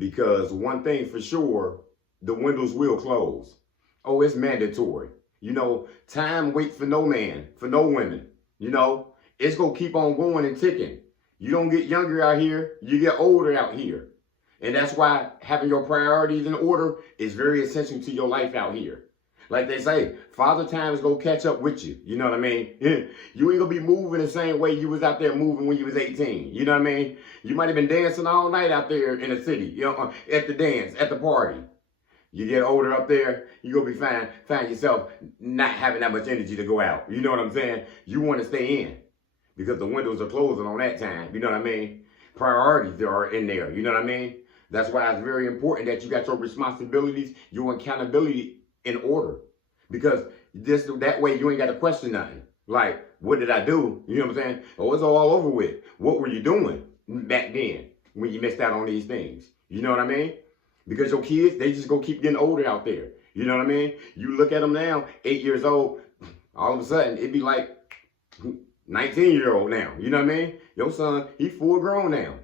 Because one thing for sure, the windows will close. Oh, it's mandatory. Time waits for no man, for no women. It's going to keep on going and ticking. You don't get younger out here, you get older out here. And that's why having your priorities in order is very essential to your life out here. Like they say, father time is going to catch up with you. You know what I mean? You ain't going to be moving the same way you was out there moving when you was 18. You know what I mean? You might have been dancing all night out there in the city, at the dance, at the party. You get older up there, you're going to be find yourself not having that much energy to go out. You know what I'm saying? You want to stay in because the windows are closing on that time. You know what I mean? Priorities are in there. You know what I mean? That's why it's very important that you got your responsibilities, your accountability in order. Because that way you ain't got to question nothing. Like, what did I do? You know what I'm saying? Oh, it's all over with. What were you doing back then when you missed out on these things? You know what I mean? Because your kids, they just gonna keep getting older out there. You know what I mean? You look at them now, 8 years old, all of a sudden, it'd be like 19-year-old now. You know what I mean? Your son, he full grown now.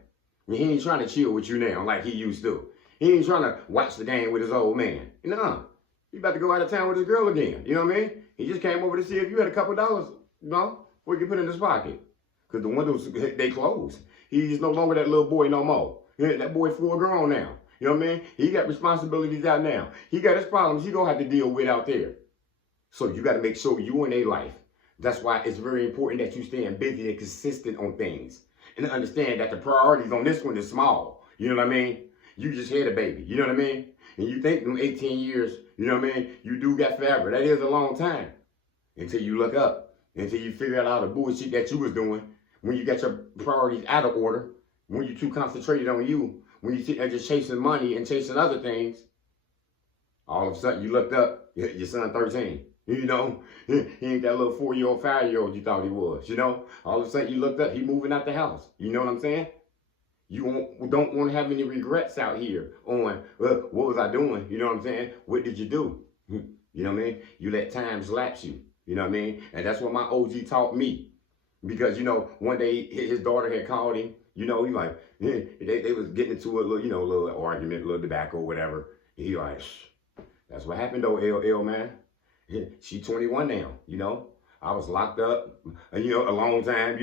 And he ain't trying to chill with you now like he used to. He ain't trying to watch the game with his old man. No. He about to go out of town with his girl again. You know what I mean? He just came over to see if you had a couple dollars, where you can put in his pocket. Because the windows, they closed. He's no longer that little boy no more. That boy full grown now. You know what I mean? He got responsibilities out now. He got his problems he gonna have to deal with out there. So you got to make sure you in their life. That's why it's very important that you staying busy and consistent on things. And understand that the priorities on this one is small. You know what I mean? You just had a baby. You know what I mean? And you think them 18 years, you know what I mean? You do got forever. That is a long time. Until you look up. Until you figure out all the bullshit that you was doing. When you got your priorities out of order. When you too concentrated on you. When you sit there just chasing money and chasing other things, all of a sudden you looked up, your son 13. He ain't that little 4-year-old, 5-year-old you thought he was. All of a sudden you looked up, he moving out the house. You know what I'm saying? You don't want to have any regrets out here on, what was I doing? You know what I'm saying? What did you do? You know what I mean? You let time lapse you. You know what I mean? And that's what my OG taught me. Because, one day his daughter had called him. He like, they was getting into a little, little argument, a little tobacco, whatever. And he like, that's what happened though, LL, man. She 21 now, I was locked up, a long time,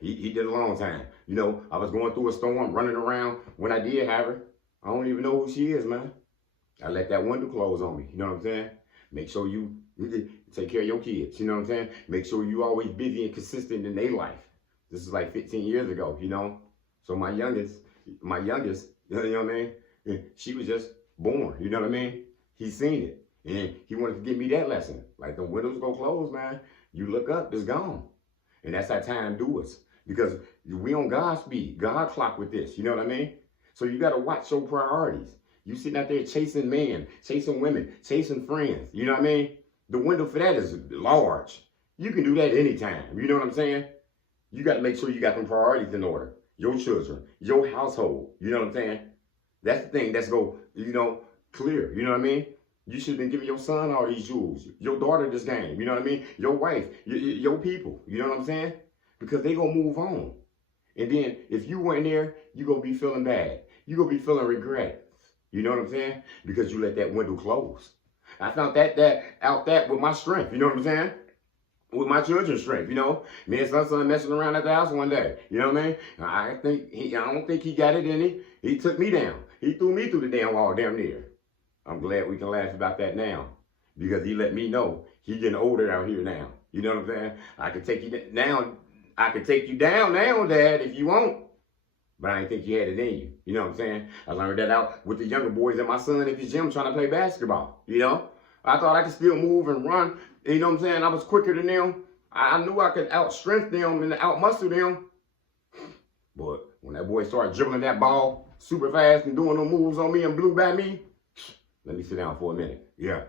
he did a long time. I was going through a storm, running around. When I did have her, I don't even know who she is, man. I let that window close on me, you know what I'm saying? Make sure you take care of your kids, you know what I'm saying? Make sure you always busy and consistent in their life. This is like 15 years ago, So my youngest, you know what I mean? She was just born, you know what I mean? He seen it. And he wanted to give me that lesson. Like the windows go close, man. You look up, it's gone. And that's how time do us. Because we on God's speed, God clock with this, you know what I mean? So you got to watch your priorities. You sitting out there chasing men, chasing women, chasing friends, you know what I mean? The window for that is large. You can do that anytime, you know what I'm saying? You got to make sure you got them priorities in order. Your children, your household, you know what I'm saying? That's the thing that's clear, you know what I mean? You should have been giving your son all these jewels, your daughter this game, you know what I mean? Your wife, your people, you know what I'm saying? Because they gonna move on. And then if you weren't there, you gonna be feeling bad. You gonna be feeling regret. You know what I'm saying? Because you let that window close. I found that with my strength, you know what I'm saying? With my children's strength, Me and son messing around at the house one day, you know what I mean? I don't think he got it in him. He took me down. He threw me through the damn wall damn near. I'm glad we can laugh about that now. Because he let me know he getting older out here now. You know what I'm saying? I can take you down. I can take you down now, Dad, if you want. But I didn't think you had it in you. You know what I'm saying? I learned that out with the younger boys and my son at the gym trying to play basketball. I thought I could still move and run. You know what I'm saying? I was quicker than them. I knew I could out-strength them and out-muscle them. But when that boy started dribbling that ball super fast and doing them moves on me and blew by me, let me sit down for a minute. Yeah,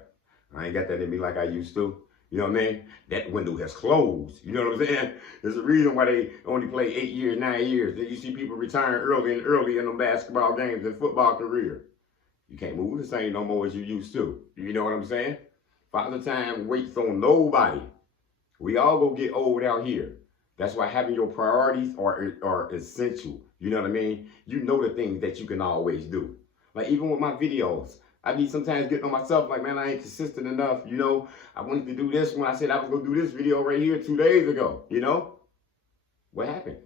I ain't got that in me like I used to. You know what I mean? That window has closed. You know what I'm saying? There's a reason why they only play 8 years, 9 years. Then you see people retiring early and early in them basketball games and football career. You can't move the same no more as you used to. You know what I'm saying? Father time waits on nobody. We all go get old out here. That's why having your priorities are essential. You know what I mean? You know the things that you can always do. Like even with my videos, I be sometimes getting on myself like, man, I ain't consistent enough. You know, I wanted to do this when I said I was gonna do this video right here 2 days ago. You know, what happened?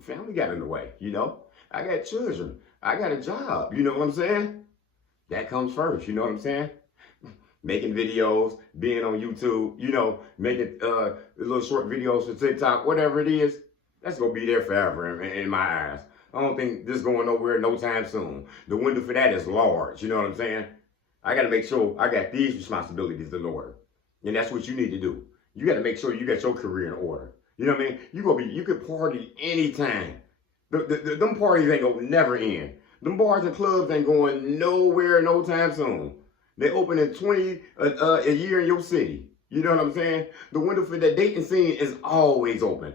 Family got in the way. You know, I got children. I got a job. You know what I'm saying? That comes first. You know what I'm saying? Making videos, being on YouTube, you know, making little short videos for TikTok, whatever it is, that's gonna be there forever in my eyes. I don't think this is going nowhere no time soon. The window for that is large, you know what I'm saying? I gotta make sure I got these responsibilities in order. And that's what you need to do. You gotta make sure you got your career in order. You know what I mean? You could party anytime. Them parties ain't gonna never end. Them bars and clubs ain't going nowhere no time soon. They open in 20 a year in your city. You know what I'm saying? The window for that dating scene is always open.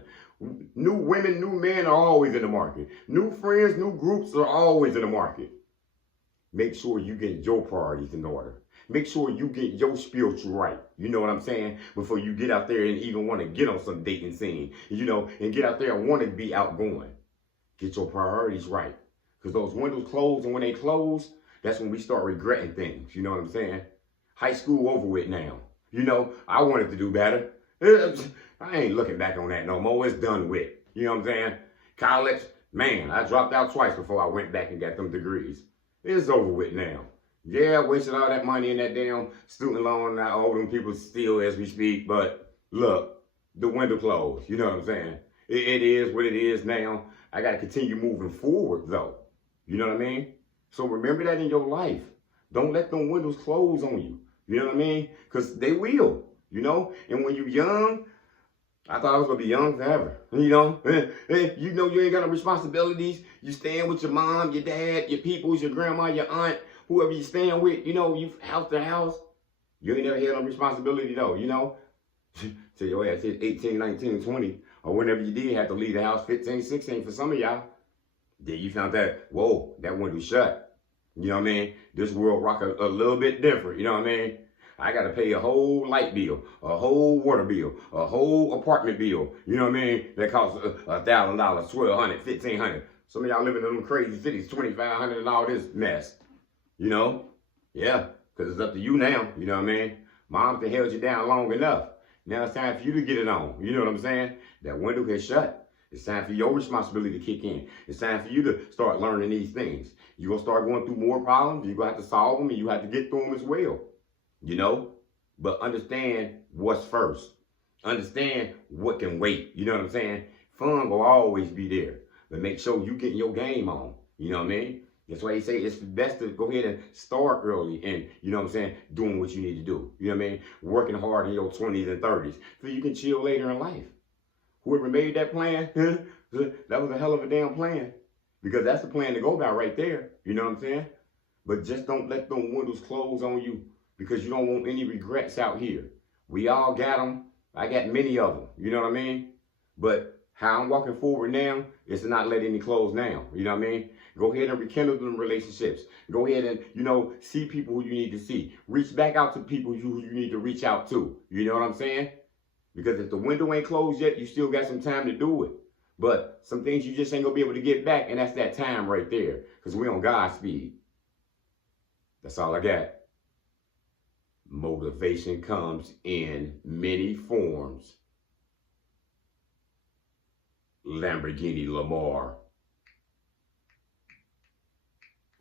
New women, new men are always in the market. New friends, new groups are always in the market. Make sure you get your priorities in order. Make sure you get your spiritual right. You know what I'm saying? Before you get out there and even want to get on some dating scene, you know, and get out there and want to be outgoing. Get your priorities right. Because those windows close, and when they close, that's when we start regretting things. You know what I'm saying? High school over with now. You know, I wanted to do better. I ain't looking back on that no more. It's done with. You know what I'm saying? College, man, I dropped out twice before I went back and got them degrees. It's over with now. Yeah, I wasted all that money in that damn student loan, and I owe them people still as we speak. But look, the window closed. You know what I'm saying? It is what it is now. I got to continue moving forward, though. You know what I mean? So remember that in your life. Don't let them windows close on you. You know what I mean? Because they will, you know? And when you're young, I thought I was going to be young forever. You know? You know you ain't got no responsibilities. You staying with your mom, your dad, your peoples, your grandma, your aunt, whoever you staying with. You know, you house to house. You ain't never had no responsibility, though, you know? Till your ass hit 18, 19, 20. Or whenever you did have to leave the house, 15, 16 for some of y'all. Then you found that, whoa, that window shut. You know what I mean? This world rock a little bit different. You know what I mean? I got to pay a whole light bill, a whole water bill, a whole apartment bill. You know what I mean? That costs $1,000, $1,200, $1,500. Some of y'all living in them crazy cities, $2,500 and all this mess. You know? Yeah, because it's up to you now. You know what I mean? Mom has held you down long enough. Now it's time for you to get it on. You know what I'm saying? That window has shut. It's time for your responsibility to kick in. It's time for you to start learning these things. You're going to start going through more problems. You're going to have to solve them, and you have to get through them as well. You know? But understand what's first. Understand what can wait. You know what I'm saying? Fun will always be there. But make sure you get your game on. You know what I mean? That's why they say it's best to go ahead and start early and, you know what I'm saying, doing what you need to do. You know what I mean? Working hard in your 20s and 30s so you can chill later in life. Whoever made that plan, that was a hell of a damn plan. Because that's the plan to go by right there. You know what I'm saying? But just don't let them windows close on you because you don't want any regrets out here. We all got them. I got many of them. You know what I mean? But how I'm walking forward now is to not let any close now. You know what I mean? Go ahead and rekindle them relationships. Go ahead and, you know, see people who you need to see. Reach back out to people who you need to reach out to. You know what I'm saying? Because if the window ain't closed yet, you still got some time to do it. But some things you just ain't going to be able to get back, and that's that time right there. Because we on God's speed. That's all I got. Motivation comes in many forms. Lamborghini Lamar.